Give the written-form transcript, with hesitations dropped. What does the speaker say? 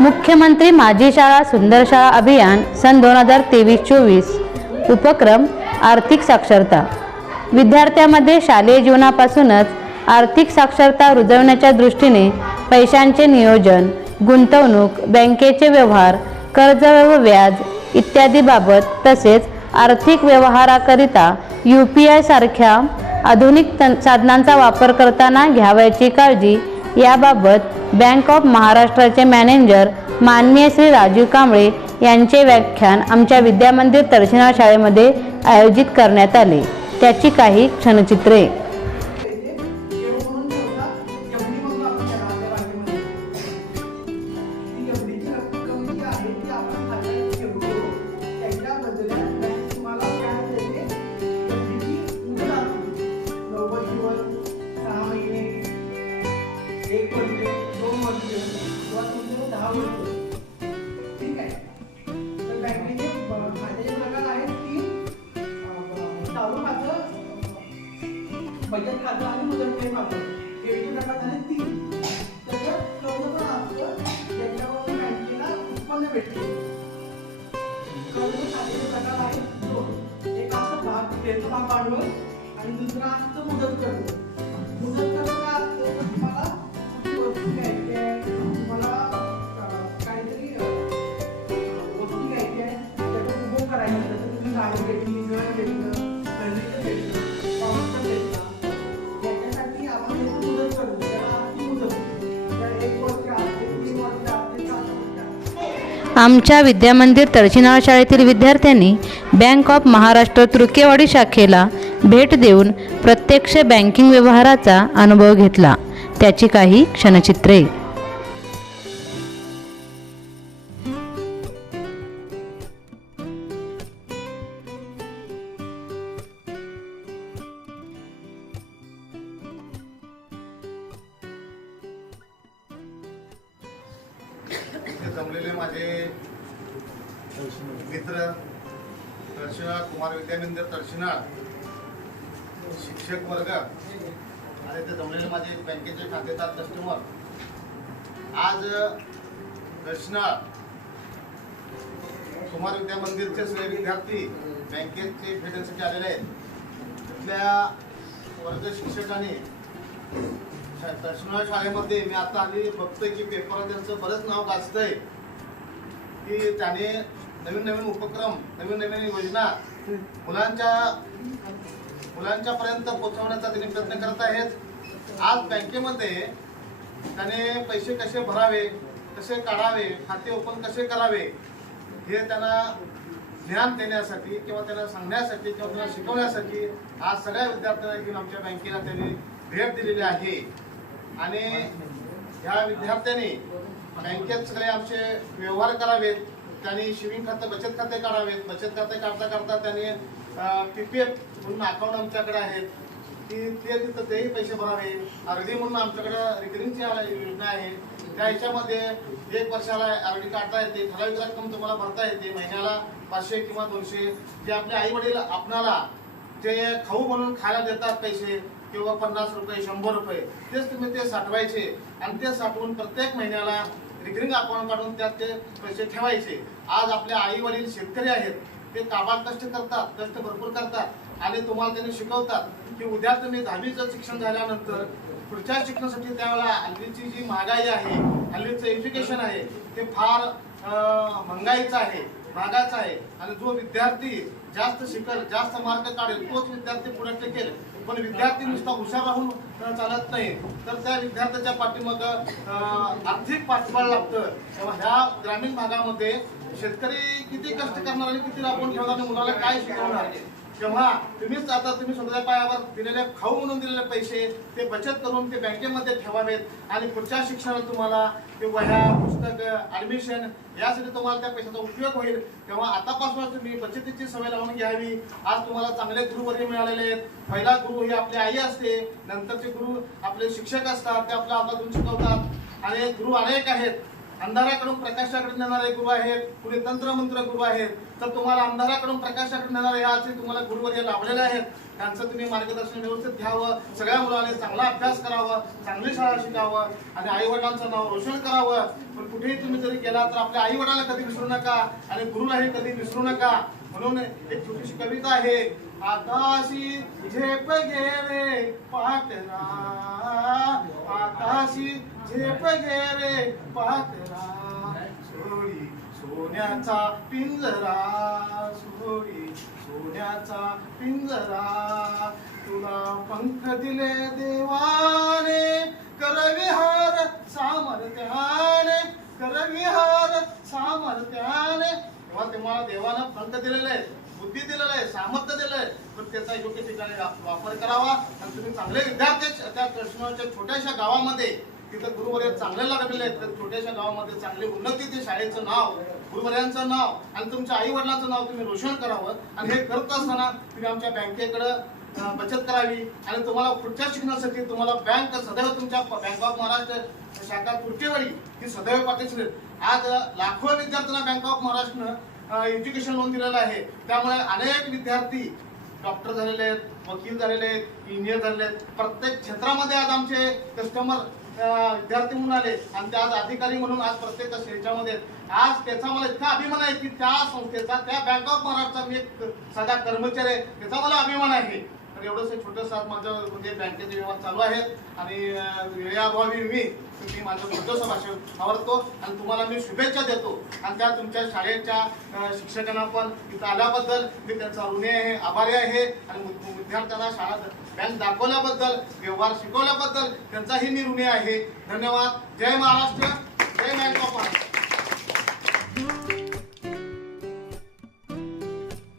मुख्यमंत्री माझी शाळा सुंदर शाळा अभियान सन 2023-24 उपक्रम आर्थिक साक्षरता। विद्यार्थ्यांमध्ये शालेय जीवनापासूनच आर्थिक साक्षरता रुजवण्याच्या दृष्टीने पैशांचे नियोजन, गुंतवणूक, बँकेचे व्यवहार, कर्ज व व्याज इत्यादी बाबत तसेच आर्थिक व्यवहाराकरिता UPI सारख्या आधुनिक साधनांचा वापर करताना घ्यावयाची काळजी याबाबत बँक ऑफ महाराष्ट्राचे मॅनेजर माननीय श्री राजीव कांबळे यांचे व्याख्यान आमच्या विद्यामंदिर तळशिना शाळेमध्ये आयोजित करण्यात आले। त्याची काही क्षणचित्रे। बचत खातं आणि मुदत ठेव खातं हे प्रकार झाले 3. त्याच्यात कर्ज पण असतं ज्याच्यावरून बँकेला उत्पन्न भेटते। कर्ज खात्याचे प्रकार आहेत 2. एक असतं भाग भांडवल आणि दुसरा असतं मुदत कर्ज। मुदत कर्ज काय असतं तर तुम्हाला कुठली वस्तू घ्यायची आहे, तुम्हाला काहीतरी वस्तू घ्यायची आहे त्याचं उपभोग करायचा, त्याचं तुम्ही गाडी घेतली, घर घेतलं, फर्निचर घेतलं, कॉम्प्युटर घेतला, आमच्या विद्यामंदिर तळशिना शाळेतील विद्यार्थ्यांनी बँक ऑफ महाराष्ट्र तुर्केवाडी शाखेला भेट देऊन प्रत्यक्ष बँकिंग व्यवहाराचा अनुभव घेतला। त्याची काही क्षणचित्रे। जमलेले माझे मित्र तळशिना कुमार विद्यामंदिर तळशिना शिक्षक वर्ग आणि ते जमलेले माझे बँकेचे खातेदार कस्टमर, आज तळशिना कुमार विद्यामंदिरचे सगळे विद्यार्थी बँकेचे भेटण्यासाठी आलेले आहेत। तिथल्या वर्ग शिक्षकांनी तळशिना शाळेमध्ये मी आता आधी बघतोय की पेपरात त्यांचं बरंच नाव गाजतंय की त्याने नवीन नवीन उपक्रम, नवीन नवीन योजना मुलांच्या पर्यंत पोहोचवण्याचा त्यांनी प्रयत्न करत आहेत। आज बँकेमध्ये त्याने पैसे कसे भरावे, कसे काढावे, खाते ओपन कसे करावे हे त्यांना ज्ञान देण्यासाठी किंवा त्यांना सांगण्यासाठी किंवा त्यांना शिकवण्यासाठी आज सगळ्या विद्यार्थ्यांना घेऊन आमच्या बँकेला त्यांनी भेट दिलेली आहे। आणि ह्या विद्यार्थ्यांनी बँकेत सगळे आमचे व्यवहार करावेत, त्यांनी सेविंग खाते, बचत खाते काढावेत। बचत खाते काढता काढता त्यांनी PPF म्हणून अकाउंट आमच्याकडे आहेत की ते तिथं तेही पैसे भरावे। RD म्हणून आमच्याकडे रिकरिंगची योजना आहे, त्या ह्याच्यामध्ये 1 वर्षाला RD काढता येते, ठराविक रक्कम तुम्हाला भरता येते, महिन्याला 500 किंवा 200 जे आपले आई वडील आपणाला जे खाऊ म्हणून खायला देतात पैसे किंवा 50 रुपये 100 रुपये तेच तुम्ही ते साठवायचे आणि ते साठवून प्रत्येक महिन्याला रिकरिंग अकाउंट काढून त्यात ते पैसे ठेवायचे। आज आपले आई वडील शेतकरी आहेत, ते काबाड कष्ट करतात, कष्ट भरपूर करतात आणि तुम्हाला त्यांनी शिकवतात की उद्या तुम्ही 10वीचं शिक्षण झाल्यानंतर पुढच्या शिक्षणासाठी त्यावेळेला हल्लीची जी महागाई आहे, हल्लीचं एज्युकेशन आहे ते फार महागाईचं आहे, महागाचं आहे आणि जो विद्यार्थी जास्त शिकेल, जास्त मार्क काढेल तोच विद्यार्थी पुढे टिकेल। पण विद्यार्थी नुसता हुशार राहून चालत नाही, तर त्या विद्यार्थ्याच्या पाठीमाग आर्थिक पाठबळ लागतं। तेव्हा ह्या ग्रामीण भागामध्ये शेतकरी किती कष्ट करणार आणि किती राबवून ठेवणार आणि मुलाला काय शिकवणार, तेव्हा तुम्हीच आता तुम्ही स्वतःच्या पायावर दिलेले खाऊ म्हणून दिलेले पैसे ते बचत करून ते बँकेमध्ये ठेवावेत आणि पुढच्या शिक्षणाला तुम्हाला ते वह्या, पुस्तक, ऍडमिशन यासाठी तुम्हाला त्या पैशाचा उपयोग होईल। तेव्हा आतापासून तुम्ही बचतीची सवय लावून घ्यावी। आज तुम्हाला चांगले गुरुवर्य मिळालेले आहेत। पहिला गुरु ही आपली आई असते, नंतरचे गुरु आपले शिक्षक असतात, ते आपल्या हातातून शिकवतात आणि गुरु अनेक आहेत। अंधाराकडून प्रकाशाकडे नेणारे गुरु आहेत, कुणी तंत्रमंत्र गुरु आहेत. तर तुम्हाला अंधाराकडून प्रकाशाकडे नेणारे आज तुम्हाला गुरुवर्य लाभलेले आहेत. त्यांचं तुम्ही मार्गदर्शन व्यवस्थित घ्यावं. सगळ्या मुलांनी चांगला अभ्यास करावा, चांगली शाळा शिकावं आणि आई वडिलांचं नाव रोशन करावं. पण कुठेही तुम्ही जरी गेला तर आपल्या आई वडिलांना कधी विसरू नका आणि गुरुलाही कधी विसरू नका. म्हणून एक छोटीशी कविता आहे. आकाशी झेप गेले पाकरा, आकाशी झेप गेले पाकरा, सोडी सोन्याचा पिंजरा, सोडी सोन्याचा पिंजरा, तुला पंख दिले देवाने, करविहार सामर्थ्याने, करविहार सामर्थ्याने. तेव्हा तुम्हाला देवानं पंख दिलेले आहे, बुद्धी दिलेलं आहे, सामर्थ्य दिलंय. तर त्याचा योग्य ठिकाणी वापर करावा. आणि तुम्ही चांगले विद्यार्थी त्या कृष्णाच्या छोट्याशा गावामध्ये तिथं गुरुवर्य चांगले लागलेले आहेत. तर छोट्याशा गावामध्ये चांगली उन्नती, ते शाळेचं नाव, गुरुवर्यांचं नाव आणि तुमच्या आई वडिलांचं नाव तुम्ही रोशन करावं. आणि हे करत असताना तुम्ही आमच्या बँकेकडं बचत करावी. आणि तुम्हाला पुढच्या शिक्षणासाठी तुम्हाला बँक सदैव तुमच्या बँक ऑफ महाराष्ट्र शाखा तुर्केवाडी ही सदैव पाठीशी. आज लाखो विद्यार्थ्यांना बँक ऑफ महाराष्ट्रनं एज्युकेशन लोन दिलेलं आहे. त्यामुळे अनेक विद्यार्थी डॉक्टर झालेले आहेत, वकील झालेले आहेत, इंजिनियर झालेले आहेत. प्रत्येक क्षेत्रामध्ये आज आमचे कस्टमर विद्यार्थी म्हणून आले आणि ते आज अधिकारी म्हणून आज प्रत्येक ह्याच्यामध्ये आहेत. आज त्याचा मला इतका अभिमान आहे की त्या संस्थेचा, त्या बँक ऑफ महाराष्ट्रचा मी एक साधा कर्मचारी आहे, त्याचा मला अभिमान आहे. तर एवढंच छोटंसं माझं म्हणजे बँकेचे व्यवहार चालू आहेत आणि वेळेअभावी मी माझं छोटंसं भाषण आवडतो आणि तुम्हाला मी शुभेच्छा देतो. आणि त्या तुमच्या शाळेच्या शिक्षकांना पण इथं आल्याबद्दल मी त्यांचा ऋणी आहे, आभारी आहे. आणि विद्यार्थ्यांना शाळा बँक दाखवल्याबद्दल, व्यवहार शिकवल्याबद्दल त्यांचाही मी ऋणी आहे. धन्यवाद. जय महाराष्ट्र, जय बँक ऑफ महाराष्ट्र.